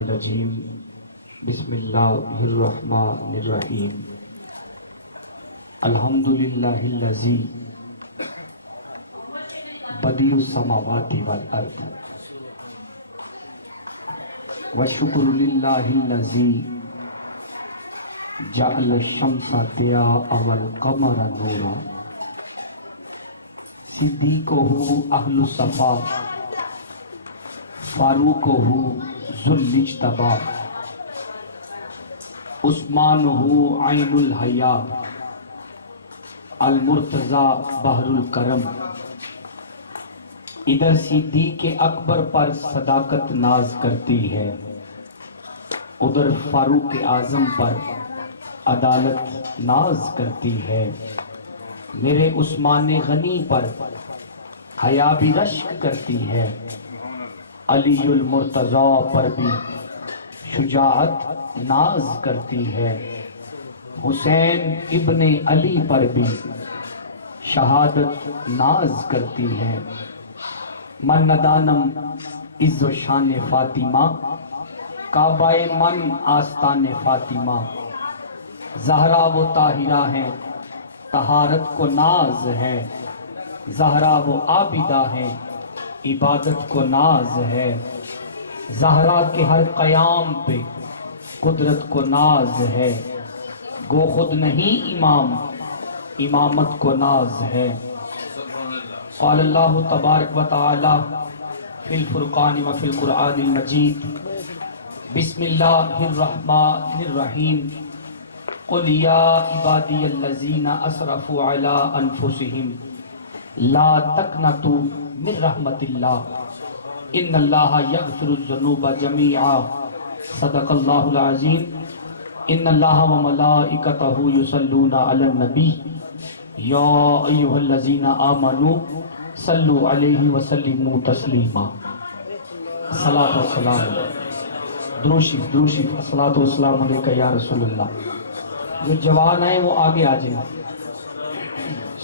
الرجیم بسم اللہ الرحمن الرحیم الحمدللہ الذی بدیع السماوات والارض والشکر للہ الذی جعل الشمس ضیاء والقمر نورا صدیقہ اہل الصفا فاروقہ ذو الاجتبا عثمانہ عین الحیا المرتضی بحر الکرم۔ ادھر صدیق اکبر پر صداقت ناز کرتی ہے، ادھر فاروق اعظم پر عدالت ناز کرتی ہے، میرے عثمان غنی پر حیا بھی رشک کرتی ہے، علی المرتضی پر بھی شجاعت ناز کرتی ہے، حسین ابن علی پر بھی شہادت ناز کرتی ہے۔ من ندانم عز و شان فاطمہ، کعبہ من آستان فاطمہ، زہرا و طاہرہ ہیں طہارت کو ناز ہے، زہرا و عابدہ ہیں عبادت کو ناز ہے، زہرا کے ہر قیام پہ قدرت کو ناز ہے، گو خود نہیں امام امامت کو ناز ہے۔ قال اللہ تبارک و تعالی فی الفرقان و فی القرآن المجید بسم اللہ الرحمن الرحیم قل یا عبادی الذین اسرفوا علی انفسہم لا تقنطوا من رحمت اللہ ان اللہ یغفر الذنوب جميعا صدق اللہ العظیم۔ ان اللہ و ملائکتہ یصلون علی النبی یا ایہا الذین آمنوا صلوا علیہ وسلموا تسلیما۔ صلاۃ و سلام دروشی صلاۃ و سلام علیکہ یا رسول اللہ۔ جو جوان ہیں وہ آگے آ جائیں،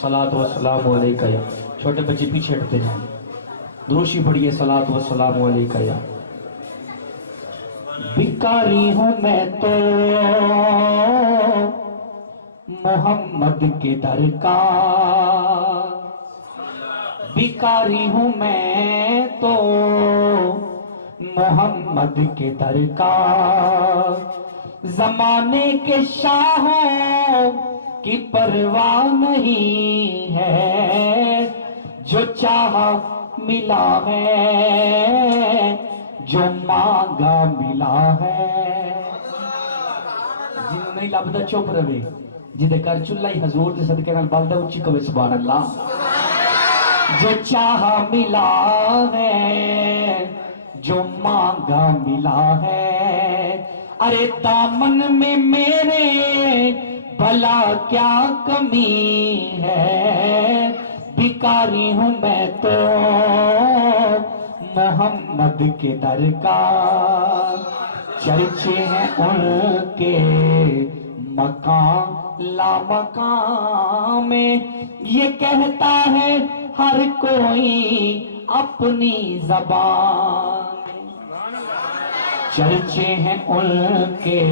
صلاۃ و سلام علیکہ یا، چھوٹے بچے پیچھے ہٹتے جائیں، دروشی پڑھیے صلاۃ و سلام علیکہ یا۔ بھکاری ہوں میں تو محمد کے در کا، بھکاری ہوں میں تو محمد کے در کا، زمانے کے شاہوں کی پرواہ نہیں ہے، جو چاہا ملا ہے جو مانگا ملا ہے۔ جنہوں نہیں لبدا چپ رہے، جدے کر چلائی حضور دے صدقے نال بلدا اچھی کہے سبحان اللہ۔ جو چاہا ملا ہے جو مانگا ملا ہے، ارے دامن میں میرے بھلا کیا کمی ہے، بھکاری ہوں میں تو محمد کے در کا، چرچے ہیں ان کے مقام لا مقام میں، یہ کہتا ہے ہر کوئی اپنی زبان میں، چرچے ہیں ان کے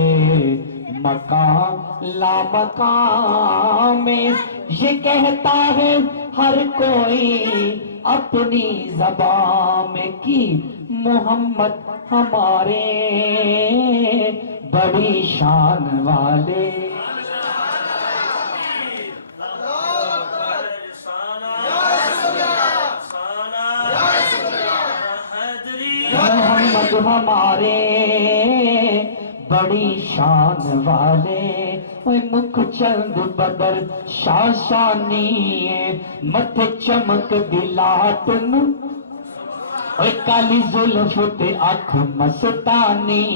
مقام لا مقام میں، یہ کہتا ہے ہر کوئی اپنی زبان میں، کی محمد ہمارے بڑی شان والے، محمد ہمارے بڑی شان والے، مکھ چند بدر شاشانی، متھے چمک دلاٹن، کالی زلف تے اکھ مستانی،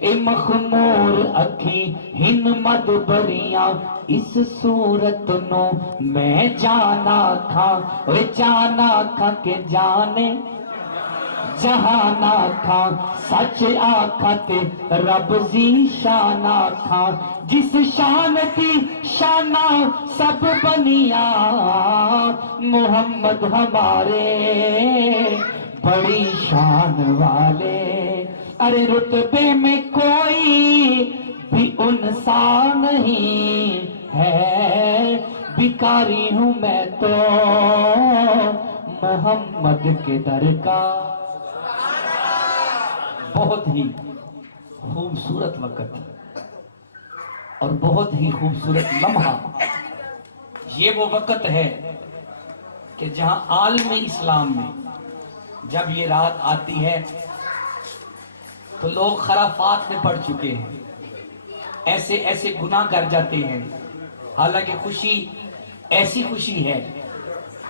اے مخمور اکھی ہن مد بریاں، اس صورت نو میں جانا کھا، جانا کھا کے جانے جہانا کھا، سچ آکھا تے رب زی شانا کھا، جس شان کی شانہ سب بنیا، محمد ہمارے بڑی شان والے، ارے رتبے میں کوئی بھی انسا نہیں ہے، بھکاری ہوں میں تو محمد کے در کا۔ بہت ہی خوبصورت وقت اور بہت ہی خوبصورت لمحہ یہ وہ وقت ہے کہ جہاں عالم اسلام میں جب یہ رات آتی ہے تو لوگ خرافات میں پڑ چکے ہیں، ایسے ایسے گناہ کر جاتے ہیں، حالانکہ خوشی ایسی خوشی ہے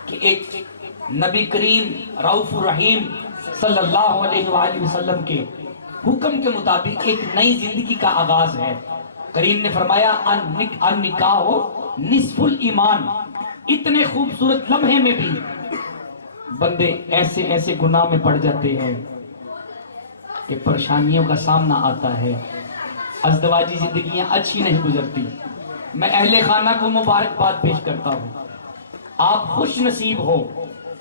کہ ایک نبی کریم رؤوف الرحیم صلی اللہ علیہ وآلہ وسلم کے حکم کے مطابق ایک نئی زندگی کا آغاز ہے۔ کریم نے فرمایا النکاح نصف الایمان۔ اتنے خوبصورت لمحے میں بھی بندے ایسے ایسے گناہ میں پڑ جاتے ہیں کہ پریشانیوں کا سامنا آتا ہے، ازدواجی زندگیاں اچھی نہیں گزرتی۔ میں اہل خانہ کو مبارکباد پیش کرتا ہوں، آپ خوش نصیب ہو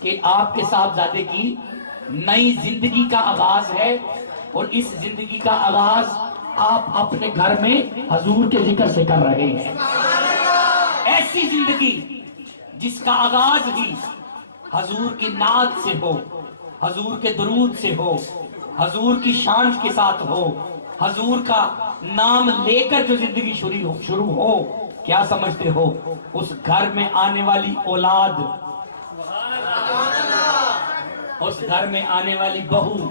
کہ آپ کے صاحبزادے کی نئی زندگی کا آغاز ہے، اور اس زندگی کا آغاز آپ اپنے گھر میں حضور کے ذکر سے کر رہے ہیں۔ ایسی زندگی جس کا آغاز ہی حضور کی نعت سے ہو، حضور کے درود سے ہو، حضور کی شان کے ساتھ ہو، حضور کا نام لے کر جو زندگی شروع ہو، کیا سمجھتے ہو اس گھر میں آنے والی اولاد، اس گھر میں آنے والی بہو،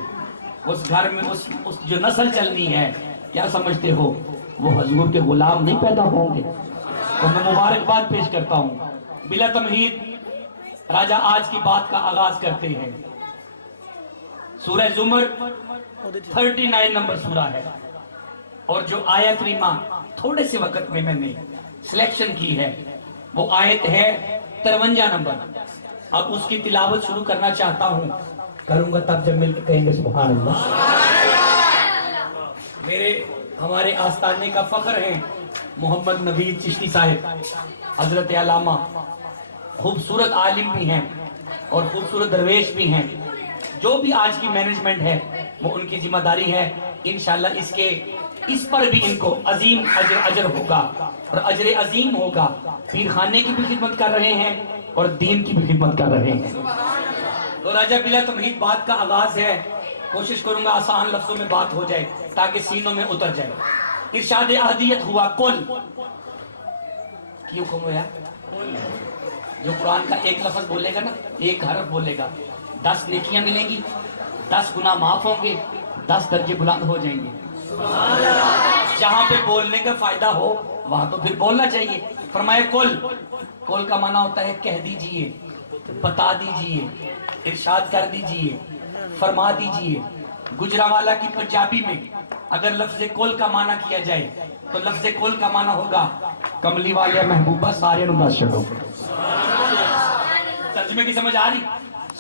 اس گھر میں اس جو نسل چلنی ہے، کیا سمجھتے ہو وہ حضور کے غلام نہیں پیدا ہوں گے؟ تو میں مبارکباد پیش کرتا ہوں۔ بلا تمہید راجہ آج کی بات کا آغاز کرتے ہیں۔ سورہ زمر 39 نمبر سورہ ہے، اور جو آیت کریمہ تھوڑے سے وقت میں نے سلیکشن کی ہے وہ آیت ہے 53 نمبر۔ اب اس کی تلاوت شروع کرنا چاہتا ہوں، کروں گا تب جب مل کے کہیں گے سبحان اللہ۔ ہمارے آستانے کا فخر ہے محمد نوید چشتی صاحب، حضرت علامہ، خوبصورت عالم بھی ہیں اور خوبصورت درویش بھی ہیں۔ جو بھی آج کی مینجمنٹ ہے وہ ان کی ذمہ داری ہے، انشاءاللہ اس پر بھی ان کو عظیم اجر ہوگا اور اجر عظیم ہوگا۔ پیر خانے کی بھی خدمت کر رہے ہیں اور دین کی بھی خدمت کر رہے ہیں۔ تو راجہ بلا تمہید بات کا آغاز ہے، کوشش کروں گا آسان لفظوں میں بات ہو جائے تاکہ سینوں میں اتر جائے۔ ارشاد احدیت ہوا کل کی حکم ہوا، جو قرآن کا ایک لفظ بولے گا نا، ایک حرف بولے گا، 10 نیکیاں ملیں گی، 10 گناہ معاف ہوں گے، 10 درجے بلند ہو جائیں گے۔ جہاں پہ بولنے کا فائدہ ہو وہاں تو پھر بولنا چاہیے۔ فرمایا کل کا معنی ہوتا ہے کہہ دیجئے، بتا دیجئے، ارشاد کر دیجئے، فرما دیجئے۔ گجرانوالہ کی پنجابی میں اگر لفظ کل کا معنی کیا جائے تو لفظ کل کا معنی ہوگا کملی والے محبوبہ سارے نو دس چھڑو۔ ترجمے کی سمجھ آ رہی؟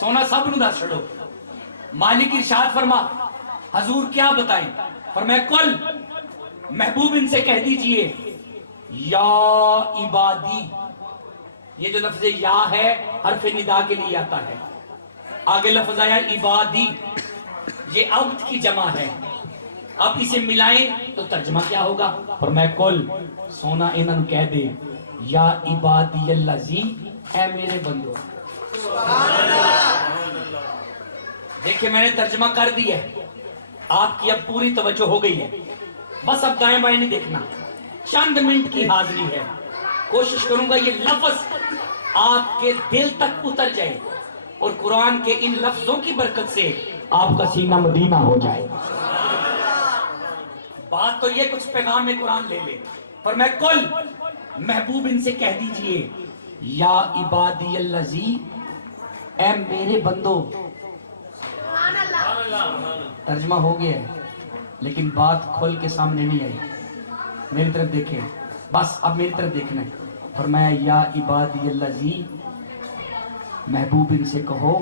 سونا سب نو دس چھڑو۔ مالک ارشاد فرما حضور کیا بتائیں؟ فرمایا کل محبوب ان سے کہہ دیجئے یا عبادی۔ یہ جو لفظ یا ہے حرف ندا کے لیے آتا ہے، آگے لفظ آیا عبادی، یہ عبد کی جمع ہے۔ اب اسے ملائیں تو ترجمہ کیا ہوگا؟ فرمایا کل سونا انہوں کہہ دے یا عبادی اللذی، اے میرے بندو۔ دیکھیں میں نے ترجمہ کر دیا ہے، آپ کی اب پوری توجہ ہو گئی ہے، بس اب دائیں بائیں نہیں دیکھنا، چند منٹ کی حاضری ہے۔ کوشش کروں گا یہ لفظ آپ کے دل تک اتر جائے اور قرآن کے ان لفظوں کی برکت سے آپ کا سینہ مدینہ ہو جائے۔ بات تو یہ کچھ پیغام میں قرآن لے لے۔ فرمایا کل محبوب ان سے کہہ دیجئے یا عبادی اللذی، اے میرے بندو۔ ترجمہ ہو گیا ہے لیکن بات کھول کے سامنے نہیں آئی، میری طرف دیکھیں، بس اب میری طرف دیکھنا ہے۔ فرمایا یا عبادی اللذی، محبوب ان سے کہو،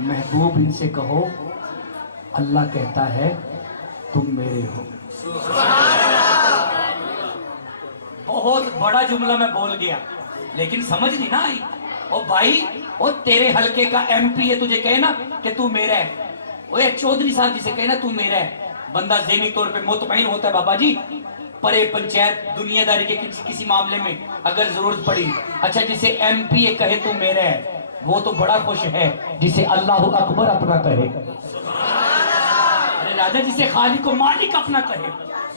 محبوب ان سے کہو اللہ کہتا ہے تم میرے ہو۔ بہت بڑا جملہ میں بول گیا لیکن سمجھ نہیں نہ آئی۔ او بھائی، او تیرے حلقے کا ایم پی ہے تجھے کہے نا کہ تو میرا ہے، وہ ایک چودھری صاحب جسے کہنا تو میرا ہے، بندہ ذہنی طور پہ مطمئن ہوتا ہے بابا جی پرے پنچایت دنیا داری کے کسی معاملے میں اگر ضرورت پڑی. اچھا جسے ایم پی اے کہے تو میرا ہے وہ تو بڑا خوش ہے جسے اللہ اکبر اپنا کہے. ارے راجا جسے خالق و مالک اپنا کہے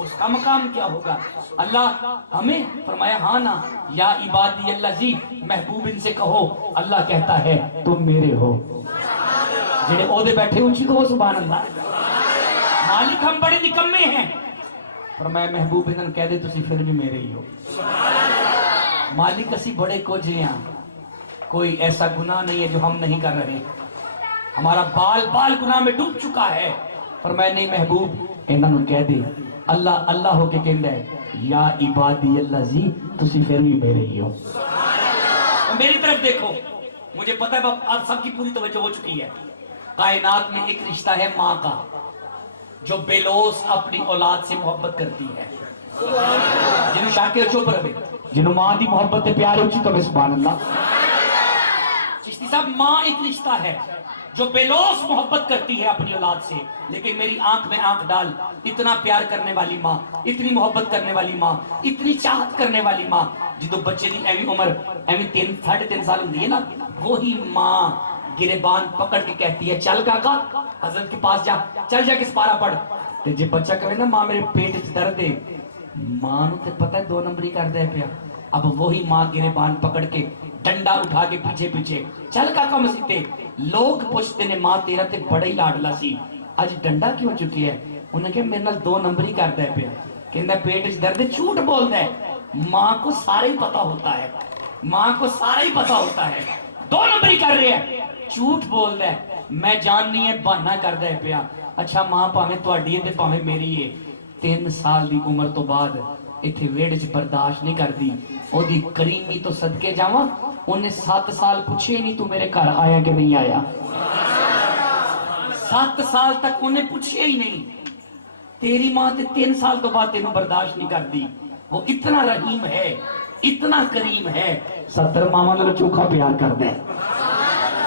اس کا مقام کیا ہوگا. اللہ ہمیں فرمایا ہاں نا یا عبادی اللہ جی محبوب ان سے کہو اللہ کہتا ہے تم میرے ہو. جنہیں عہدے بیٹھے اونچی کہو سبحان اللہ. مالک ہم بڑے نکمے ہیں فرمایا محبوب انہوں کہہ دے تسی پھر بھی میرے ہی ہو. مالک اسی بڑے کو جے ہیں کوئی ایسا گناہ نہیں ہے جو ہم نہیں کر رہے. ہمارا بال بال گناہ میں ڈوب چکا ہے. فرمایا نہیں محبوب انہوں کہہ دے اللہ اللہ ہو کے کہندہ ہے یا عبادی اللہ جی تسی پھر بھی میرے ہی ہو. میری طرف دیکھو مجھے پتہ ہے اب سب کی پوری توجہ ہو چکی ہے. کائنات میں ایک رشتہ ہے ماں کا جو بے لوث اپنی اولاد سے محبت کرتی ہے. جنہوں شاکر چوپ رہے جنہوں ماں دی محبت ہے پیارے اچھی کبھی سبحان اللہ. چشتی صاحب ماں ایک رشتہ ہے جو بے لوث محبت کرتی ہے اپنی اولاد سے. لیکن میری آنکھ میں آنکھ ڈال اتنا پیار کرنے والی ماں اتنی محبت کرنے والی ماں اتنی چاہت کرنے والی ماں جدو بچے دی ایوی عمر ایوی 3.5 سال ہوندی ہے نا وہی ماں گریبان پکڑ کے کہتی ہے چل کاکا حضرت کے پاس جا چل جا کس پارا پڑھ. تے جے بچہ کہے نا ماں میرے پیٹ وچ درد ہے ماں نو تے پتہ ہے 2 نمبری کر دے پیا. اب وہی ماں گریبان پکڑ کے ڈنڈا اٹھا کے پیچھے پیچھے چل کاکا مسجد تے. لوگ پوچھتے نے ماں تیرا تے بڑا ہی لاڈلا سی اج ڈنڈا کیوں چکی ہے. انہوں نے کہا میرے نال 2 نمبری کر دے پیا. کہندا پیٹ وچ درد ہے جھوٹ بولدا ہے. ماں کو سارا ہی پتہ ہوتا ہے ماں کو سارا ہی پتہ ہوتا ہے 2 نمبری کر رہے ہیں جھوٹ بول دے میں جان نہیں ہے بہانہ کر دے پیا. اچھا ماں پاویں تہاڈی ہے تے پاویں میری ہے 3 سال دی عمر تو بعد ایتھے ویڑ وچ برداشت نہیں کردی. او دی کریمی تو صدقے جاواں انہیں 7 سال پوچھے نہیں تو میرے گھر آیا کہ نہیں آیا. 7 سال تک انہیں پوچھے ہی نہیں. تیری ماں تے 3 سال تو بعد تینوں برداشت نہیں کردی. وہ اتنا رحیم ہے اتنا کریم ہے 70 ماما نے چوکھا پیار کر دے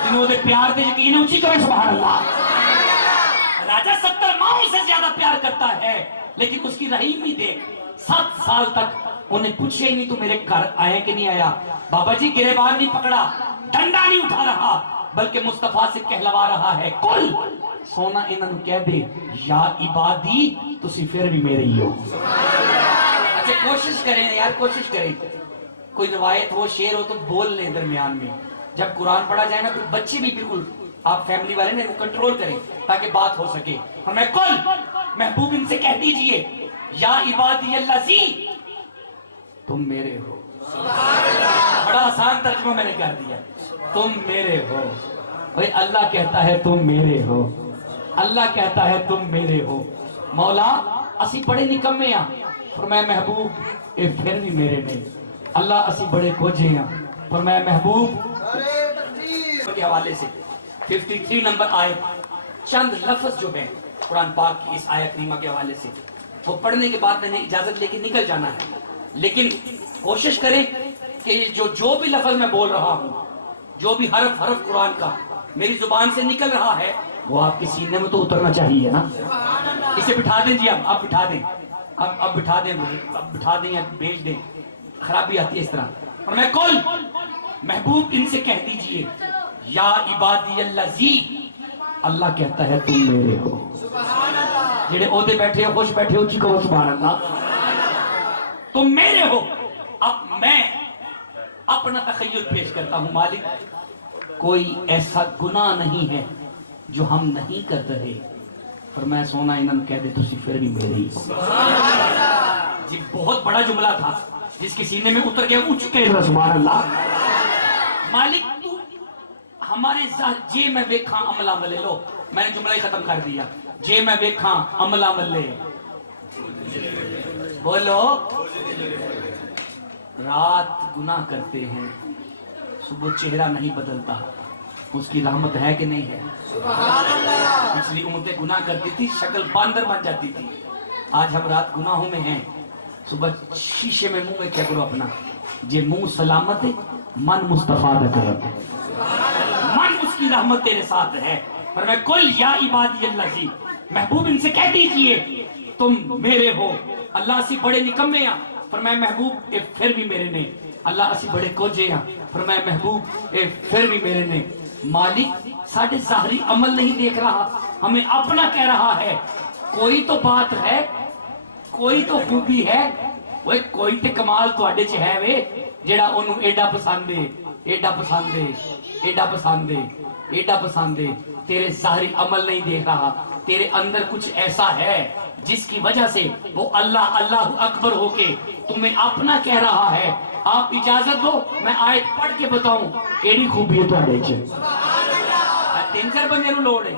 جنہوں نے پیار دے یقین اونچی کریں سبحان اللہ. راجہ 70 ماؤں سے زیادہ پیار کرتا ہے لیکن اس کی رحیمی دیکھ 7 سال تک انہیں پوچھے ہی نہیں تو میرے گھر آئے کہ نہیں آیا. بابا جی گریبان نہیں پکڑا ڈنڈا نہیں اٹھا رہا بلکہ مصطفیٰ سے کہلوا رہا ہے کل سونا انہوں کہہ دے یا عبادی تسی پھر بھی میرے ہی ہو. اچھا کوشش کریں یار کوشش کریں کوئی روایت ہو شعر ہو تو بول لیں درمیان میں. جب قرآن پڑھا جائے نا تو بچے بھی بالکل آپ فیملی والے نے کنٹرول کریں تاکہ بات ہو سکے. اور میں کل محبوب ان سے کہہ دیجئے یا عبادی اللہ زی تم میرے ہو. بڑا آسان ترجمہ میں نے کر دیا تم میرے ہو. بھئی اللہ کہتا ہے تم میرے ہو اللہ کہتا ہے تم میرے ہو. مولا اسی بڑے نکمے ہیں فرمایا محبوب اے پھر بھی میرے نہیں. اللہ اسی بڑے کوجے ہیں فرمایا محبوب کے حوالے سے 53 نمبر آیت چند لفظ جو ہیں قرآن پاک کی اس آیت کریمہ کے حوالے سے وہ پڑھنے کے بعد میں نے اجازت لے کے نکل جانا ہے. لیکن کوشش کریں کہ جو بھی لفظ میں بول رہا ہوں جو بھی حرف قرآن کا میری زبان سے نکل رہا ہے وہ آپ کے سینے میں تو اترنا چاہیے نا. اسے بٹھا دیں جی اب بٹھا دیں اب بٹھا دیں اب بٹھا دیں یا بھیج دیں خرابی آتی ہے اس طرح. اور میں کل محبوب ان سے کہہ دیجئے یا عبادی اللہ زی اللہ کہتا ہے تم میرے ہو. جڑے عہدے بیٹھے ہو خوش بیٹھے ہو چکو سبحان اللہ تم میرے ہو. اب میں اپنا تخیل پیش کرتا ہوں مالک کوئی ایسا گناہ نہیں ہے جو ہم نہیں کر رہے فرمایا سونا انہوں کہہ دے تسی پھر بھی میرے ہی جی. بہت بڑا جملہ تھا جس کے سینے میں اتر گیا اونچ کے سبحان اللہ. مالک تو ہمارے ساتھ جے میں ویکھاں عملہ ملے لو میں نے جملہ ہی ختم کر دیا جے میں ویکھاں عملہ ملے بولو رات گناہ کرتے ہیں صبح چہرہ نہیں بدلتا اس کی رحمت ہے کہ نہیں ہے. پچھلی امتیں گناہ کرتی تھی شکل باندر بن جاتی تھی. آج ہم رات گناہوں میں ہیں صبح شیشے میں منہ میں کیا کرو اپنا جے منہ سلامت ہے من مصطفیٰ دا کرم ہے من اس کی رحمت تیرے ساتھ ہے فرمایا کل یا عبادی اللہ جی، محبوب ان سے کہہ دیجئے تم میرے ہو، اللہ اسی بڑے نکمے ہیں، فرمایا محبوب اے پھر بھی میرے نے، اللہ اسی بڑے کوجے ہیں، فرمایا محبوب اے پھر بھی میرے نے، مالک ساڑھے ظاہری عمل نہیں دیکھ رہا، ہمیں اپنا کہہ رہا ہے، کوئی تو بات ہے، کوئی تو خوبی ہے، وہ کوئی تے کمال تو آڈے چھے ہے وے جیڑا انہوں ایڈا پسندے، ایڈا پسندے، ایڈا پسندے، ایڈا پسندے، تیرے ظاہری عمل نہیں دیکھ رہا، تیرے اندر کچھ ایسا ہے جس کی وجہ سے وہ اللہ اللہ اکبر ہو کے تمہیں اپنا کہہ رہا ہے۔ آپ اجازت دو میں آیت پڑھ کے بتاؤں کیڑی خوبی ہے تو آڈے چھے، تین چار بندے نو لوڑ ہے،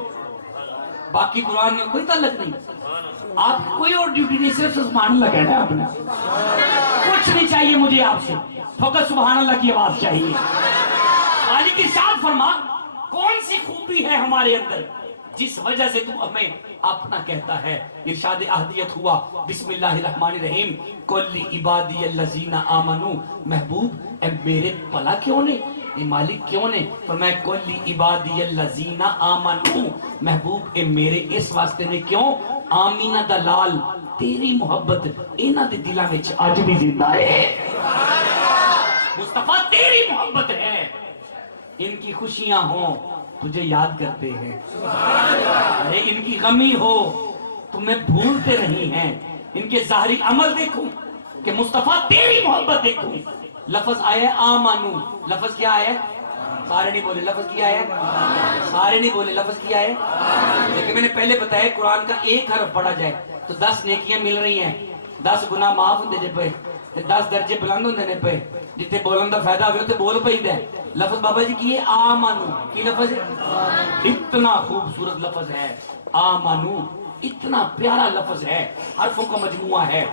باقی قرآن میں کوئی تعلق نہیں، آپ کوئی اور ڈیوٹی نہیں، صرف سبحان اللہ کہنا ہے آپ نے، کچھ نہیں چاہیے مجھے آپ سے، فقط سبحان اللہ کی آواز چاہیے۔ خالق ارشاد فرما کون سی خوبی ہے ہمارے اندر جس وجہ سے تو ہمیں اپنا کہتا ہے۔ ارشاد اہدیت ہوا بسم اللہ الرحمن الرحیم کل عبادی الذین آمنو، محبوب اے میرے پلا کیوں نے، اے مالک کیوں نے، فرمایا کل عبادی الذین آمنو، محبوب اے میرے اس واسطے نے کیوں، آمینہ دلال تیری محبت انہ دے دلہ میں آج بھی زندہ ہے، مصطفیٰ تیری محبت ہے، ان کی خوشیاں ہوں تجھے یاد کرتے ہیں، ارے ان کی غمی ہو تمہیں بھولتے نہیں ہیں، ان کے ظاہری عمل دیکھوں کہ مصطفیٰ تیری محبت دیکھوں۔ لفظ آیا ہے آمانو، لفظ کیا ہے، سارے نہیں بولے، لفظ کیا ہے، سارے نہیں بولے، لفظ کیا ہے، لیکن میں نے پہلے بتایا قرآن کا ایک حرف پڑھا جائے تو 10 نیکیاں مل رہی ہیں، 10 گناہ معاف ہوندے جے پہ، 10 درجے بلند ہوندے نے پہ، جتے بولن دا فائدہ ہوئے تو بول پہی دے۔ لفظ بابا جی کی ہے آمانو، کی لفظ ہے، اتنا خوبصورت لفظ ہے آمانو، اتنا پیارا لفظ ہے، حرفوں کا مجموعہ ہے،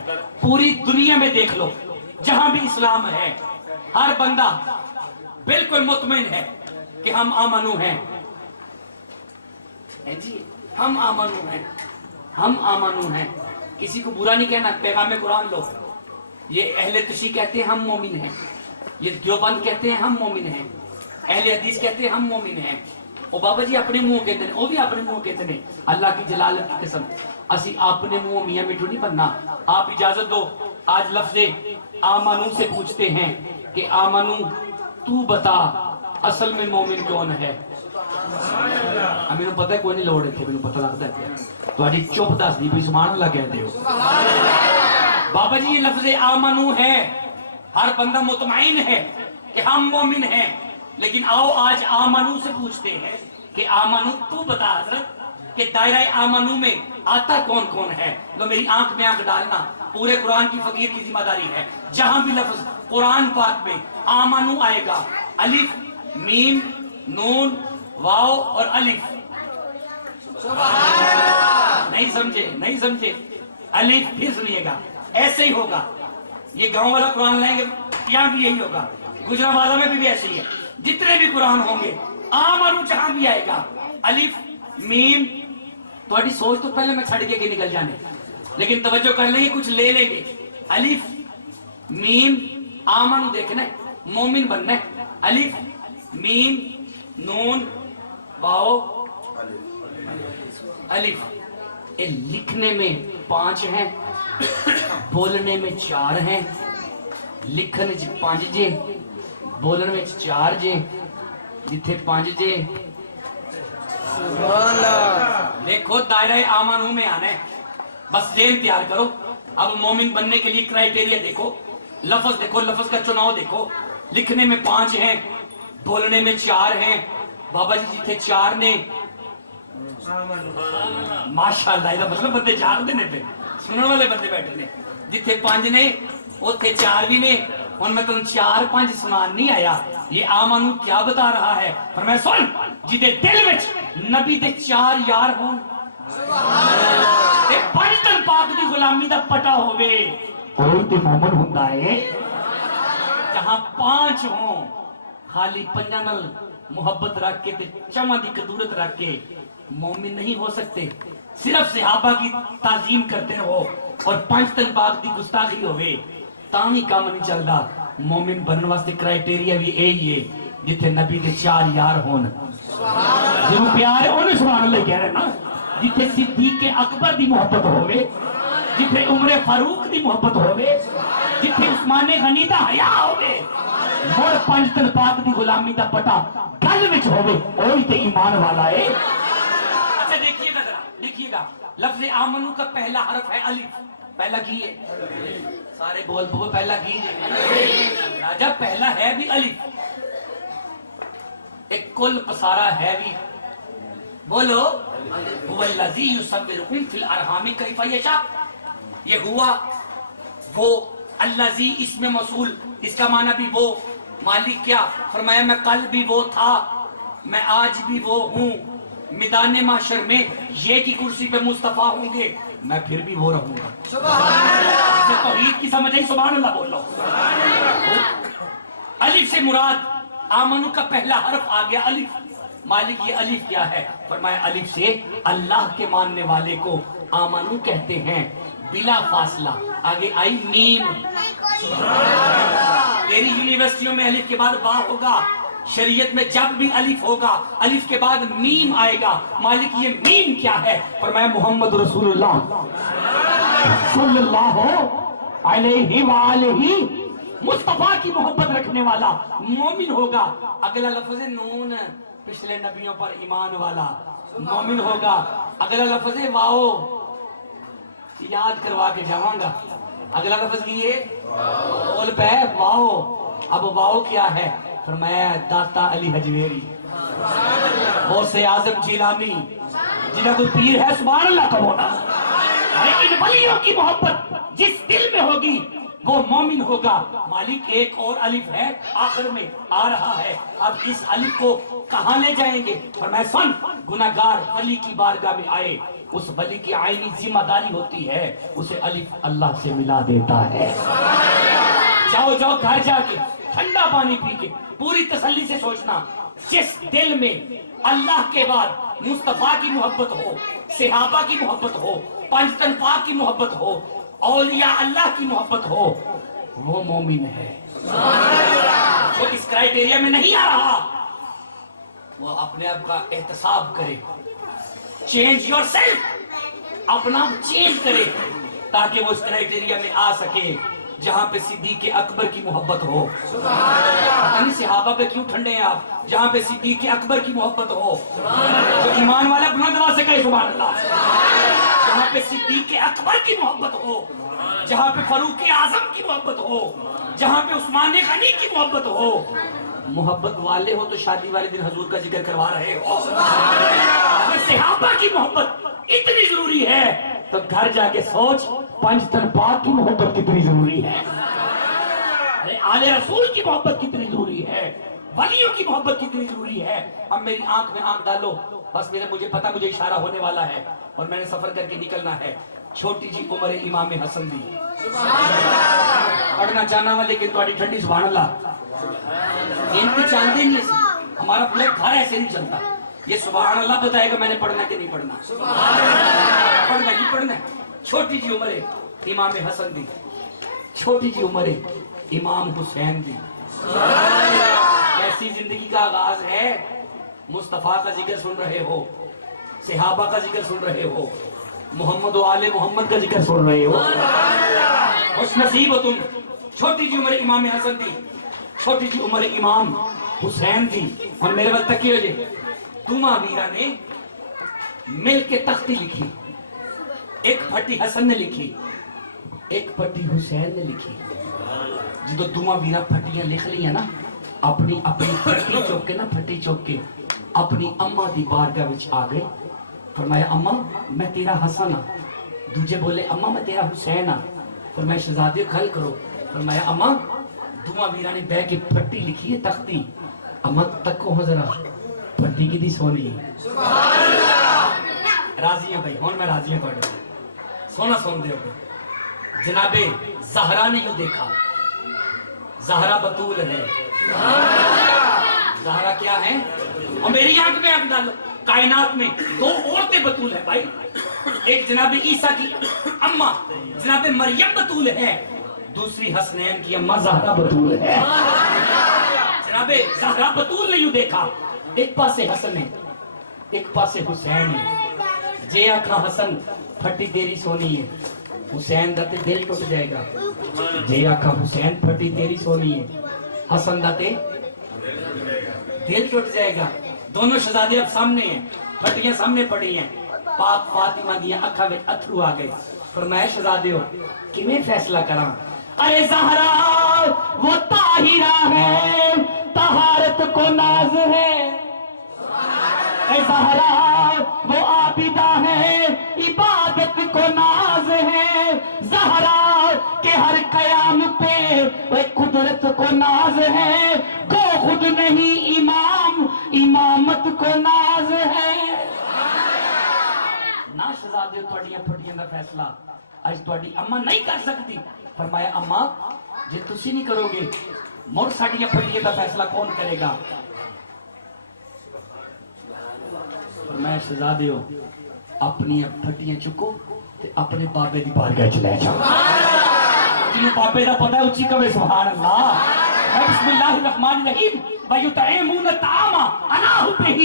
پوری دنیا میں دیکھ لو جہاں بھی اسلام ہے ہر بندہ بالکل مطمئن ہے کہ ہم آمنو ہیں، جی ہم آمنو ہیں، ہم آمنو ہیں، کسی کو برا نہیں کہنا، پیغام قرآن لو، یہ اہل تشیع کہتے ہیں ہم مومن ہیں، یہ دیوبند کہتے ہیں ہم مومن ہیں، اہل حدیث کہتے ہیں ہم مومن ہیں، او بابا جی اپنے منہ کہتے ہیں، او بھی اپنے منہ کہتے ہیں، اللہ کی جلالت کی قسم اسی اپنے منہ میاں مٹھو نہیں بننا۔ آپ اجازت دو آج لفظ آمنو سے پوچھتے ہیں کہ آمنو تو بتا اصل میں مومن کون ہے، ہمیں نے پتہ ہے کوئی نہیں لوڑے تھے، ہمیں پتہ لگتا ہے تو آجی چوپ داس دی بھی سبحان اللہ کہتے ہو۔ بابا جی یہ لفظ آمنو ہے، ہر بندہ مطمئن ہے کہ ہم مومن ہیں، لیکن آؤ آج آمنو سے پوچھتے ہیں کہ آمنو تو بتا حضرت کہ دائرہ آمنو میں آتا کون کون ہے، تو میری آنکھ میں آنکھ ڈالنا، پورے قرآن کی فقیر کی ذمہ داری ہے، جہاں بھی لفظ قرآن پاک میں آمنو آئے گا، الف میم نون واو اور الف، نہیں سمجھے نہیں سمجھے، الف پھر سنیے گا ایسے ہی ہوگا، یہ گاؤں والا قرآن لائیں گے یہاں بھی یہی ہوگا، گجرانوالہ میں بھی ایسے ہی ہے، جتنے بھی قرآن ہوں گے آمنو جہاں بھی آئے گا الف میم، تھوڑی سوچ تو پہلے میں چھڑ کے نکل جانے، لیکن توجہ کر لیں گے کچھ لے لیں گے، الف میم آمنو دیکھنا ہے، مومن بننا ہے، الف میم نون واو الف، لکھنے میں 5 ہیں، بولنے میں 4 ہیں، لکھنے 5 جے، بولنے میں 4 جے، جتھے 5 جے، دیکھو دائرہ آمنو میں آنا ہے، بس ذہن تیار کرو، اب مومن بننے کے لیے کرائیٹیریا دیکھو، لفظ کا چناؤ دیکھو، لکھنے میں 5 ہیں، بولنے میں 4 ہیں، بابا جی جتھے 4 نے، ماشاءاللہ یہ مطلب بندے جاگ دینے پہ سننے والے بندے بیٹھے نے، جتھے 5 نے اتھے 4 بھی نے، ان میں تم 4-5 سنان نہیں آیا، یہ آمنو کیا بتا رہا ہے، فرمایا سن جدے دل وچ نبی دے 4 یار ہون، تے پنجتن پاک دی غلامی دا پٹا ہوئے، کوئی تے مومن ہوندہ ہے، جہاں 5 ہوں، خالی 5 نل محبت رکھ کے تے چمہ دی قدورت رکھ کے مومن نہیں ہو سکتے، صرف صحابہ کی تعظیم کرتے ہو اور 5 تن پاک دی گستاخی ہوئے، تاہی کام نہیں چل دا، مومن بننے واسطے کرائیٹیریا بھی یہی ہے، جتھے نبی دے 4 یار ہون، جو پیار ہے انہیں سبحان اللہ کہہ رہے نا جتھے صدیق اکبر دی محبت ہوئے جتھے عمر فاروق دی محبت ہوئے جتھے عثمان غنی دا حیا ہوئے مر پنج تن پاک دی غلامی دا پٹا گل وچ ہوئے وہی تے ایمان والا ہے. اچھا دیکھیے گا ذرا دیکھیے گا لفظ آمنو کا پہلا حرف ہے الف. پہلا کی ہے سارے بول بول پہلا کی راجہ پہلا ہے بھی الف. ایک کل پسارا ہے بھی بولو هو الذی یصورکم فی الارحام کیف یشاء. یہ ہوا وہ الذی اسم موصول اس کا معنی بھی وہ مالک کیا فرمایا میں کل بھی وہ تھا میں آج بھی وہ ہوں میدان محشر میں یہ کی کرسی پہ مصطفیٰ ہوں گے میں پھر بھی وہ رہوں گا. سبحان اللہ. توحید کی سمجھ آئی سبحان اللہ بولو. الف سے مراد آمنو کا پہلا حرف آ گیا الف. مالک یہ الف کیا ہے فرمایا الف سے اللہ کے ماننے والے کو آمنو کہتے ہیں بلا فاصلہ. آگے آئی میم. تیری یونیورسٹیوں میں الف کے بعد با ہوگا شریعت میں جب بھی الف ہوگا الف کے بعد میم آئے گا. مالک یہ میم کیا ہے فرمایا محمد رسول اللہ صلی اللہ علیہ وآلہ مصطفیٰ کی محبت رکھنے والا مومن ہوگا. اگلا لفظ نون پچھلے نبیوں پر ایمان والا مومن ہوگا. اگلا لفظ واؤ یاد کروا کے جاواں گا. اگلا لفظ کیے بول پہ واؤ. اب واؤ کیا ہے فرمایا داتا علی حجویری غوث اعظم جیلانی جنہاں کوئی پیر ہے سبحان اللہ کا ہونا. ان ولیوں کی محبت جس دل میں ہوگی وہ مومن ہوگا. مالک ایک اور الف ہے آخر میں آ رہا ہے. اب اس الف کو کہاں لے جائیں گے فرمایا سن گناہگار ولی کی بارگاہ میں آئے اس ولی کی آئینی ذمہ داری ہوتی ہے اسے الف اللہ سے ملا دیتا ہے. جاؤ جاؤ گھر جا کے ٹھنڈا پانی پی کے پوری تسلی سے سوچنا جس دل میں اللہ کے بعد مصطفیٰ کی محبت ہو صحابہ کی محبت ہو پنج تن پاک کی محبت ہو اولیاء اللہ کی محبت ہو وہ مومن ہے. جو اس کرائیٹیریا میں نہیں آ رہا وہ اپنے آپ کا احتساب کرے. چینج یور سیلف اپنا چینج کرے تاکہ وہ اس کرائیٹیریا میں آ سکے جہاں پہ صدیق اکبر کی محبت ہو. یعنی صحابہ پہ کیوں ٹھنڈے ہیں آپ جہاں پہ صدیق اکبر کی محبت ہو. جو ایمان والا بلند آواز سے کہے سبحان اللہ. جہاں پہ صدیق اکبر کی محبت ہو جہاں پہ فاروق اعظم کی محبت ہو جہاں پہ عثمان غنی کی محبت ہو. محبت والے ہو تو شادی والے دن حضور کا ذکر کروا رہے ہو. اگر صحابہ کی محبت اتنی ضروری ہے تو گھر جا کے سوچ پنج تن پاک کی محبت کتنی ضروری ہے. آل رسول کی محبت کتنی ضروری ہے. ولیوں کی محبت کتنی ضروری ہے. اب میری آنکھ میں آنکھ ڈالو بس مجھے پتا مجھے اشارہ ہونے والا ہے اور میں نے سفر کر کے نکلنا ہے. چھوٹی جی عمر امام حسن دی پڑھنا چاہنا وا لیکن تھوڑی ٹھنڈی سبحان اللہ انتی چاندے نہیں سی ہمارا پورا گھر ایسے نہیں چلتا. یہ سبحان اللہ بتائے گا میں نے پڑھنا کہ نہیں پڑھنا. پڑھنا ہی پڑھنا. چھوٹی جی عمر امام حسن دی چھوٹی جی عمر امام حسین دی. کیسی زندگی کا آغاز ہے. مصطفیٰ کا ذکر سن رہے ہو صحابہ کا ذکر سن رہے ہو محمد و آل محمد کا ذکر سن رہے ہو. خوش نصیب ہو تم. چھوٹی جی عمر امام حسن دی چھوٹی جی عمر امام حسین دی. اور میرے وقت تک یہ دوما ویرا نے مل کے تختی لکھی. ایک پھٹی حسن نے لکھی ایک پھٹی حسین نے لکھی. جدو دوما ویرا پھٹیاں لکھ لی ہیں نا اپنی اپنی پھٹی چوک کے نا پھٹی چوک کے اپنی اماں دی بارگاہ وچ آ گئے. فرمایا اماں میں تیرا حسن ہاں. دوجے بولے اماں میں تیرا حسین ہاں. فرمایا شہزادے کھل کرو. فرمایا اماں دوما ویرا نے بہ کے پھٹی لکھی ہے تختی. اماں تکو ہاں ذرا پھٹی کی دی سونی ہے. سبحان اللہ. راضی ہیں بھائی ہون میں راضی ہوں تھوڑے سونا سن دے ہو. جناب زہرا نے یوں دیکھا زہرا بطول ہے. زہرا کیا ہے اور میری آنکھ میں آنکھ ڈالو کائنات میں دو عورتیں بطول ہے بھائی. ایک جناب عیسیٰ کی اماں جناب مریم بطول ہے دوسری حسنین کی اماں زہرا بطول ہے. جناب زہرا بطول نے یوں دیکھا ایک پاسے حسن ہے ایک پاسے حسین ہے جے آکھا حسن پھٹی تیری سونی ہے حسین دا تے دل ٹوٹ جائے گا جے آکھا حسین پھٹی تیری سونی ہے حسن دا تے دل ٹوٹ جائے گا دونوں شہزادے اب سامنے ہیں پھٹیاں سامنے پڑی ہیں پاک فاطمہ دیا اکھا وچ اتھرو آ گئے فرمایا شہزادے ہو کیویں فیصلہ کراں ارے زہرا وہ طاہرہ ہے طہارت کو ناز ہے اے زہرا وہ عابدہ ہے عبادت کو ناز ہے زہرا کے ہر قیام پہ وہ قدرت کو ناز ہے گو خود نہیں امام امامت کو ناز ہے نا شہزادے تھوڑیاں پھٹیاں دا فیصلہ آج تھوڑی اماں نہیں کر سکتی فرمایا اماں جے تسی نہیں کرو گے مڑ ساڈیاں پھٹیاں دا فیصلہ کون کرے گا فرمایا شہزادے ہو اپنی پھٹیاں چکو تے اپنے بابے دی بارگاہ چ لے جاؤ جنوں بابے دا پتہ ہے اچھی کہے سبحان اللہ بسم اللہ الرحمن الرحیم وَيُطْعِمُونَ الطَّعَامَ عَلَىٰ حُبِّهِ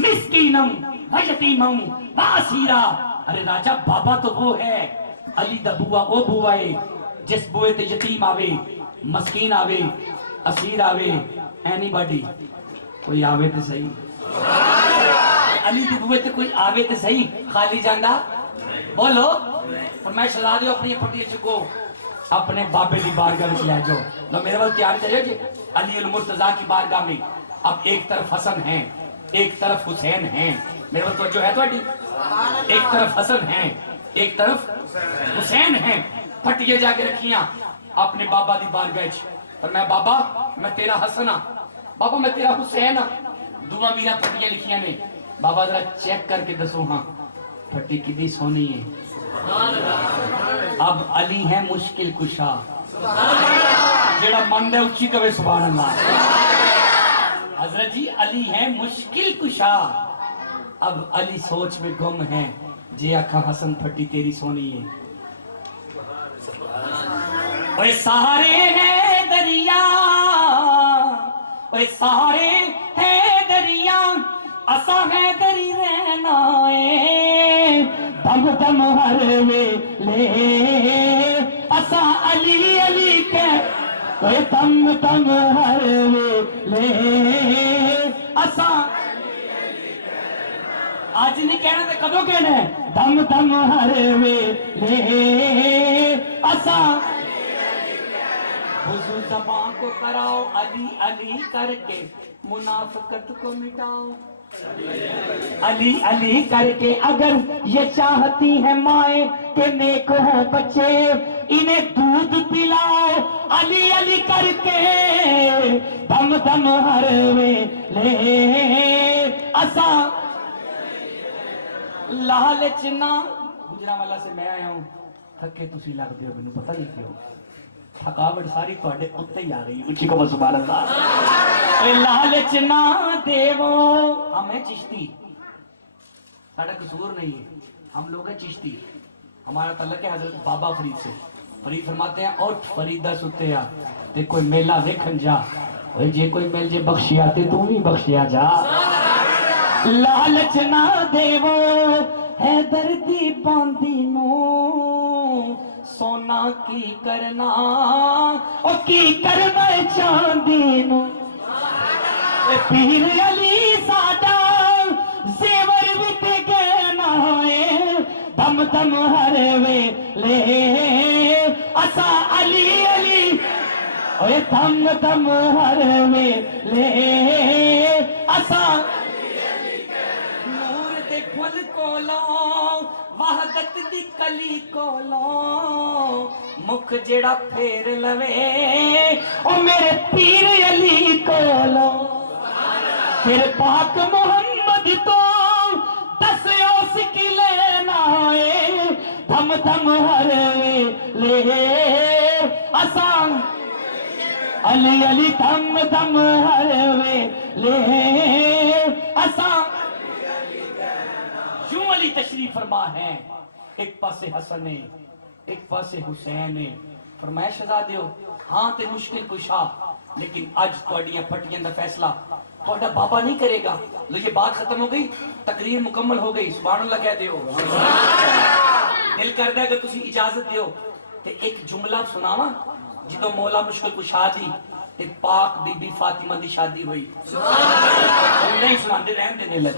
مِسْكِینًا وَیتیمًا وَاسِیرًا ارے راجہ بابا تو وہ ہے علی دا بوا او بوا ہے جس بوئے تے یتیم آوے مسکین آوے اسیر آوے اینی باڈی کوئی آوے تے صحیح علی دی بوئے تے کوئی آوے تے صحیح خالی جاندہ بولو فرمایا شہزادے اپنی پھٹی چکو اپنے بابے دی بارگاہ میں لے جاؤ تو میرے وقت تیار چاہیے جی علی المرتضیٰ کی بارگاہ میں اب ایک طرف حسن ہیں ایک طرف حسین ہیں میرے وقت توجہ ہے توڑی ایک طرف حسن ہیں ایک طرف حسین ہیں پھٹیے جا کے رکھیاں اپنے بابا دی بارگاہ اور میں بابا میں تیرا حسن ہاں بابا میں تیرا حسین ہاں دعا میرا پھٹیاں لکھیاں نے بابا ذرا چیک کر کے دسو ہاں پھٹی کدی سونی ہے اب علی ہے مشکل کشا جیڑا مند ہے اچھی کبھی سبحان اللہ حضرت جی علی ہے مشکل کشا اب علی سوچ میں گم ہے جے آکھا حسن پھٹی تیری سونی ہے اوے سہارے ہیں دریا اوے سہارے ہیں دریا اسا ہے دری رہنا ہے دم دم ہر ویلے اسا علی علی کہہ اوے دم دم ہر ویلے اسا آج نہیں کہنا تھا کدو کہنا ہے دم دم ہر ویلے اسا حضور زبان کو کراؤ علی علی کر کے منافقت کو مٹاؤ علی علی کر کے اگر یہ چاہتی ہے مائیں کہ نیک ہو بچے انہیں دودھ پلاؤ علی علی کر کے دم دم ہر ویلے اسا لالچ نہ گجرانوالہ سے میں آیا ہوں تھکے تسی لگ دے ہو میں پتہ نہیں کیوں تھکاوٹ ساری تواڈے اوتے ہی آ رہی ہے اچھی کو سبحان اللہ اے لالچ نہ دیو ہمیں چشتی ساڈا قصور نہیں ہے ہم لوگ ہیں چشتی ہمارا تعلق ہے حضرت بابا فرید سے فرید فرماتے ہیں اٹھ فریدہ ستے آ تے کوئی میلہ دیکھن جا اوے جے کوئی مل جے بخشیا تے تو بھی بخشیا جا لالچ نہ دیو ہے دردی باندی نو سونا کی کرنا او کی کرنا چاندی نو پیر علی ساڈا زیور وچ گہنا ہے دم دم ہر ویلے اسا علی علی اوے دم دم ہر ویلے اسا نور دے پھل کولوں وحدت دی کلی کولوں مکھ جڑا پھیر لوے او میرے پیر علی کولوں پھر پاک محمد تو دسیو سکی لینا ہے دم دم ہر ویلے اساں علی علی دم دم ہر ویلے اساں یوں علی تشریف فرما ہے ایک پاسے حسن ہے ایک پاسے حسین ہے فرمایا شہزادے ہو ہاں تے مشکل کشا لیکن اج تہاڈیاں پھٹیاں دا فیصلہ تہاڈا بابا نہیں کرے گا. لو یہ بات ختم ہو گئی, تقریر مکمل ہو گئی. سبحان اللہ کہہ دیو. دل کردا ہے کہ تسی اجازت دیو تے ایک جملہ سناواں جدوں مولا مشکل کشا دی تے پاک بی بی فاطمہ دی شادی ہوئی. نہیں سناندے رہن دے لے.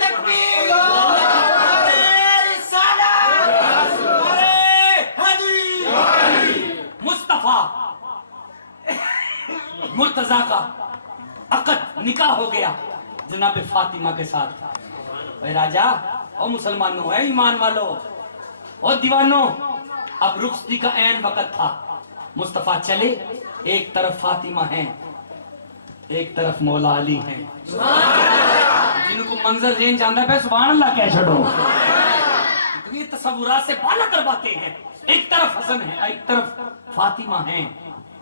تکبیر مصطفیٰ مرتضیٰ کا عقد نکاح ہو گیا جناب فاطمہ کے ساتھ. اے راجا, او مسلمانوں, اے ایمان والو, او دیوانوں, اب رخصتی کا عین وقت تھا. مصطفیٰ چلے, ایک طرف فاطمہ ہیں, ایک طرف مولا علی ہیں. جن کو منظر رینج آندہ ہے سبحان اللہ کہہ چھڑو, کیونکہ یہ تصورات سے بالا کر باتیں ہیں. ایک طرف حسن ہے, ایک طرف فاطمہ ہیں,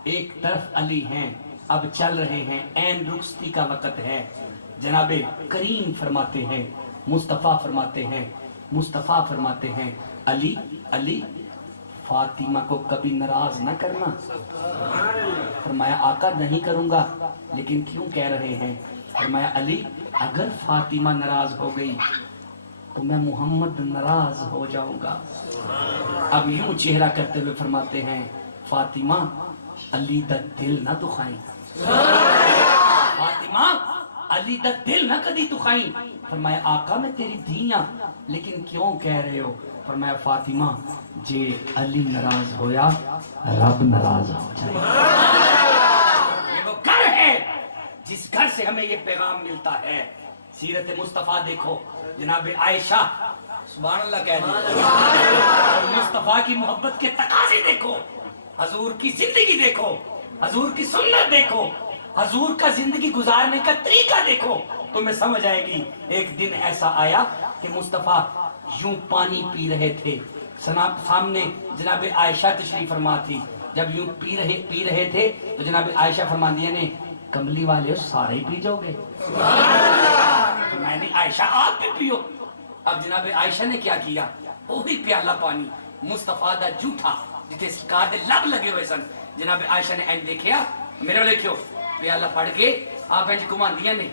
ایک طرف علی ہیں. اب چل رہے ہیں, عین رخصتی کا وقت ہے. جناب کریم فرماتے ہیں, مصطفیٰ فرماتے ہیں, مصطفیٰ فرماتے ہیں, علی علی فاطمہ کو کبھی ناراض نہ کرنا. فرمایا آقا نہیں کروں گا, لیکن کیوں کہہ رہے ہیں؟ فرمایا علی اگر فاطمہ ناراض ہو گئی تو میں محمد ناراض ہو جاؤں گا. اب یوں چہرہ کرتے ہوئے فرماتے ہیں, فاطمہ علی دا دل نہ دکھائیں, فاطمہ علی دا دل نہ کدی دکھائیں. فرمایا آقا میں تیری دھیاں, لیکن کیوں کہہ رہے ہو؟ فرمایا فاطمہ جے علی ناراض ہویا رب ناراض ہو جائے. یہ وہ گھر ہے جس گھر سے ہمیں یہ پیغام ملتا ہے. سیرت مصطفیٰ دیکھو, جناب عائشہ سبحان اللہ کہہ دیں, مصطفیٰ کی محبت کے تقاضے دیکھو, حضور کی زندگی دیکھو, حضور کی سنت دیکھو, حضور کا زندگی گزارنے کا طریقہ دیکھو, تمہیں سمجھ آئے گی. ایک دن ایسا آیا کہ مصطفیٰ یوں پانی پی رہے تھے, سامنے جناب عائشہ تشریف فرما تھی. جب یوں پی رہے تھے تو جناب عائشہ فرماندیا نے, کملی والے سارے ہی پی جاؤ گے؟ میں نے عائشہ آپ بھی پیو. اب جناب عائشہ نے کیا کیا, وہی پیالہ پانی مصطفیٰ دا جھوٹا جتے سرکار دے لب لگے ہوئے سن. جناب عائشہ نے اینج دیکھیا, میرے والے کیوں پیالہ پھڑ کے آپ اینج گھماندیاں نے,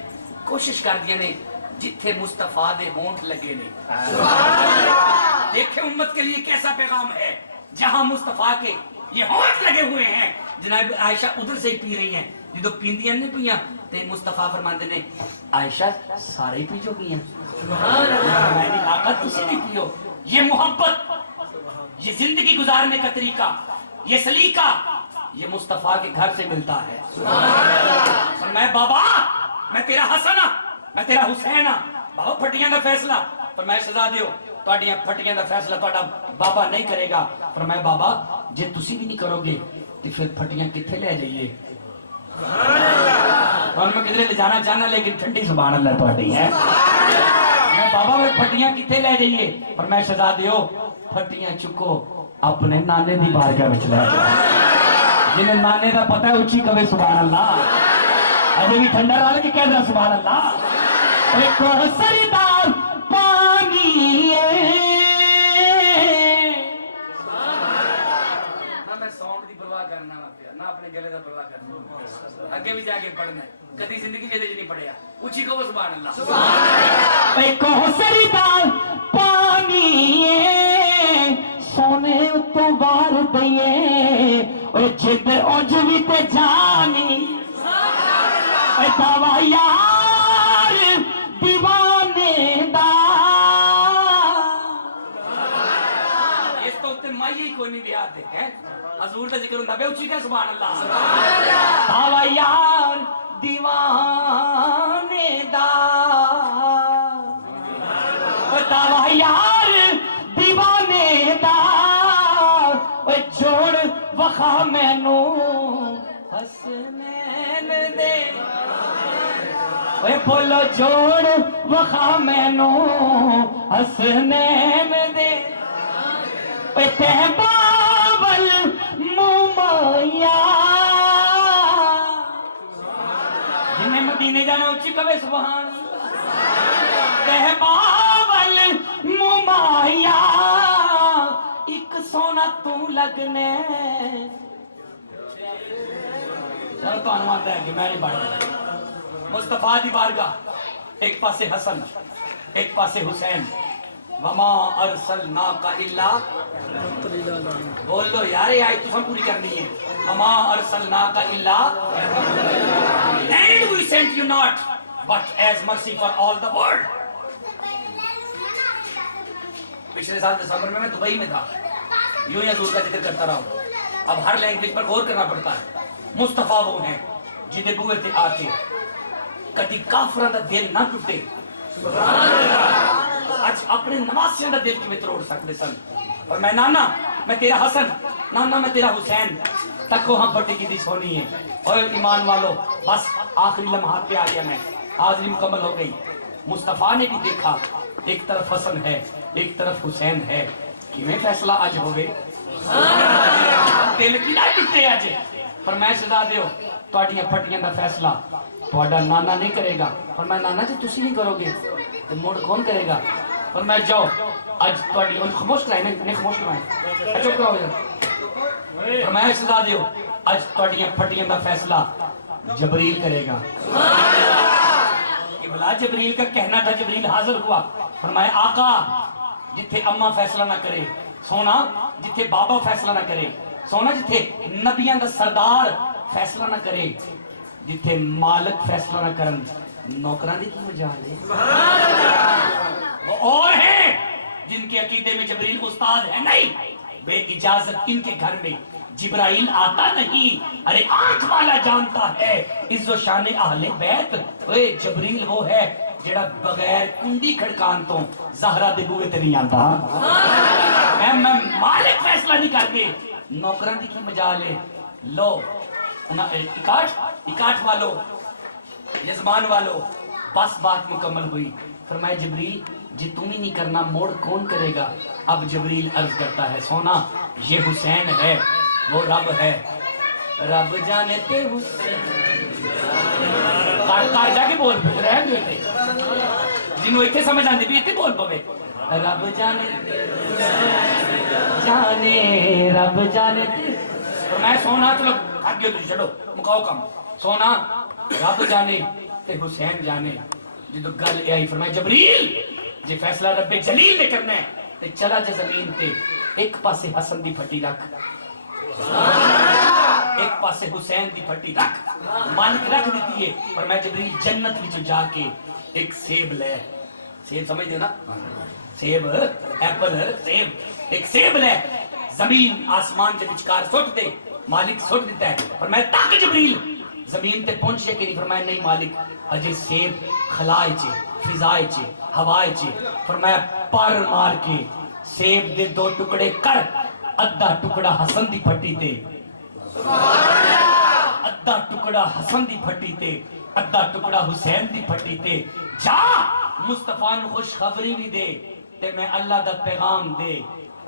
کوشش کر دیا نے جتھے مصطفیٰ دے ہونٹ لگے نے. دیکھیں امت کے لیے کیسا پیغام ہے, جہاں مصطفیٰ کے یہ ہونٹ لگے ہوئے ہیں. جناب عائشہ ادھر سے ہی پی رہی ہیں, جدو پیندیاں نے پیاں تے مصطفیٰ فرماندے نے, عائشہ سارے ہی پی جو گئی ہیں. میں نے آقا تسی بھی پیو. یہ محبت, یہ زندگی گزارنے کا طریقہ, یہ سلیقہ, یہ مصطفیٰ کے گھر سے ملتا ہے. اور میں بابا, میں تیرا حسن ہاں, میں تیرا حسین ہاں. بابا پھٹیاں دا فیصلہ, پر میں شہزادے ہو, تہاڈیاں پھٹیاں دا فیصلہ تہاڈا بابا نہیں کرے گا. پر میں بابا جے تسی بھی نہیں کرو گے تو پھر پھٹیاں کتھے لے جائیے؟ اور میں کدھر لے جانا چاہنا, لیکن ٹھنڈی سبحان اللہ تہاڈی ہے. میں بابا میں پھٹیاں کتھے لے جائیے؟ پر میں شہزادے ہو, پھٹیاں چکو اپنے نانے دی بارگاہ وچ لے جاؤ. جنہیں نانے دا پتہ ہے اچھی کہے سبحان اللہ. اجے بھی ٹھنڈا رال کے کہہ رہا سبحان اللہ. ایک سردار پانی میں ساؤنڈ دی پرواہ کرنا نہ اپنے گلے دا پرواہ کرنا, اگے بھی جا کے پڑھنا ہے. کدی زندگی میں نہیں پڑھیا, اچھی کہو سبحان اللہ. ایک سردار پانی سونے اتوں بار دئیے, اور جد اونج بھی تے جانی, دعویٰ یار دیوانے دا. اس تو اتنے مائی ہی کوئی نہیں دیا دے ہیں, حضور کا ذکر ہوندہ بے اچھی کہ سبحان اللہ. دعویٰ یار دیوانے دا, دعویٰ یار دیوانے دا, جوڑ وخا مینو حسنین دے. بولو جوڑ وخا مینو حسنین دے. تہباول مومیا, جنہیں مدینے جانا اچھی کبھی سبحان. تہباول مومیا ایک سونا تو لگنے, چلو تو انوان ہے کہ میں نہیں پڑھتا مصطفیٰ دی بارگاہ ایک پاسے حسن ایک پاسے حسین وما ارسلناک الا بول لو یار یہ آیت تو ہم پوری کرنی ہے وما ارسلناک الا and we sent you not but as mercy for all the world. پچھلے سال دسمبر میں دبئی میں تھا یوں ہی حضور کا ذکر کرتا رہا ہوں اب ہر لینگویج پر غور کرنا پڑتا ہے مصطفیٰ وہ ہیں جنہیں بوئے تھے آتے کدی کافران دا دل نہ ٹوٹے آج اپنے نواسیاں دا دل کی میں تروڑ سکتے سن اور میں نانا میں تیرا حسن نانا میں تیرا حسین تک کو ہم بٹی کی دیس ہونی ہے اور ایمان والو بس آخری لمحات پہ آ گیا میں حاضری مکمل ہو گئی مصطفیٰ نے بھی دیکھا ایک طرف حسن ہے ایک طرف حسین ہے کہ میں فیصلہ آج ہوئے دل کی نہ ٹوٹے آج پر میں سزا دیو تواڈیاں پھٹیاں دا فیصلہ تواڈا نانا نہیں کرے گا پر میں نانا جی تسی نہیں کرو گے تو موڑ کون کرے گا پر میں جاؤ آج تواڈی ان خاموش کرائے نہیں خاموش کرائے اچھا کراؤ پر میں سزا دیو آج تواڈیاں پھٹیاں دا فیصلہ جبریل کرے گا بلا جبریل کا کہنا تھا جبریل حاضر ہوا فرمایا آقا جتھے اماں فیصلہ نہ کرے سونا جتھے بابا فیصلہ نہ کرے سونا جتھے نبیان دا سردار فیصلہ نہ کرے جتھے مالک فیصلہ نہ کرن نوکران دی کی مجال ہے وہ اور ہیں جن کے عقیدے میں جبریل استاد ہے نہیں بے اجازت ان کے گھر میں جبرائیل آتا نہیں ارے آنکھ والا جانتا ہے عز و شان اہل بیت جبریل وہ ہے جڑا بغیر کنڈی کھڑکان تو زہرہ دے بوئے تے نہیں آتا میں مالک فیصلہ نہیں کرتے نوکران دی کی مجال ہے لو اکاٹھ والو یزمان والو بس بات مکمل ہوئی فرمایا جبریل جی تم ہی نہیں کرنا موڑ کون کرے گا اب جبریل عرض کرتا ہے سونا یہ حسین ہے وہ رب ہے رب جانے تے حسین کار جا کے بول پہ رہ گئے تھے جنہوں ایتھے سمجھ آندی بھی ایتھے بول پوے رب جانے رب جانے تے میں سونا چلو آگے تو چلو مکاؤ کم سونا رب جانے تے حسین جانے جدو گل آئی فرمایا جبریل جی فیصلہ رب جلیل نے کرنا ہے تے چلا جا زمین تے ایک پاسے حسن دی پھٹی رکھ ایک پاسے حسین دی پھٹی رکھ مالک رکھ دیتی ہے پر میں جبریل جنت وچ جا کے ایک سیب لے سیب سمجھ دے نا سیب ایپل سیب ایک سیب لے زمین آسمان کے وچکار سٹ دے مالک سٹ دیتا ہے پر میں تاک جبریل زمین تے پہنچے کہ نہیں فرمایا نہیں مالک اجے سیب خلائے چے فضائے چے ہوائے چے فرمایا پر مار کے سیب دے دو ٹکڑے کر ادھا ٹکڑا حسن دی پھٹی تے ادھا ٹکڑا حسن دی پھٹی تے ادھا ٹکڑا حسین دی پھٹی تے جا مصطفیٰ نو خوش خبری بھی دے تے میں اللہ دا پیغام دے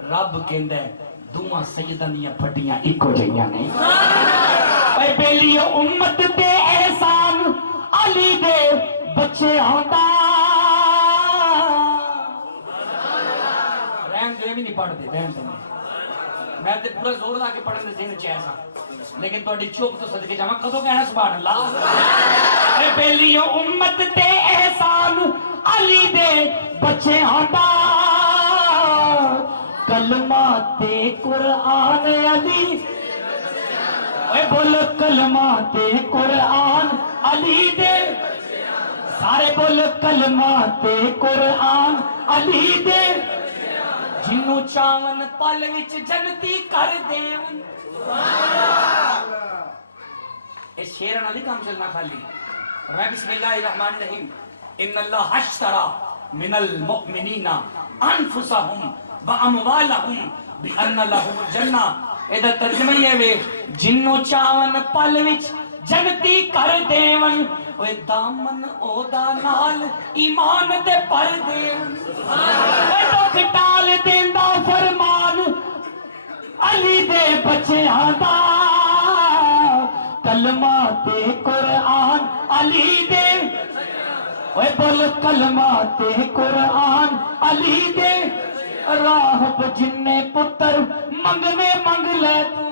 رب کہندا ہے دوواں سیداں دیاں پھٹیاں اکو جیاں نہیں اے بیلی امت دے احسان علی دے بچے ہوندا رحم دے بھی نہیں پڑھ دے رحم دے میں تے پورا زور لا کے پڑھن دے ذہن چ ایسا لیکن تہاڈی چوپ تو صدقے جاواں کدوں کہنا سبحان اللہ اے بیلی امت تے احسان علی دے بچے ہوندا کلمہ تے قرآن علی اے بول کلمہ تے قرآن علی دے سارے بول کلمہ تے قرآن علی دے جنوں چاون پل وچ جنتی کر دین اس شعر نال کام چلنا خالی میں بسم اللہ الرحمن الرحیم ان اللہ اشترى من المؤمنین انفسهم واموالهم بان لهم الجنہ ادا ترجمہ یہ وے جنوں چاون پل وچ جنتی کر دیون اوے دامن او دا نال ایمان تے پر دیون اے دکھ ٹال دیندا فرمان علی دے بچیاں دا کلمہ تے قرآن علی دے اوے بول کلمہ تے قرآن علی دے راہب جننے پتر منگنے منگ لے تو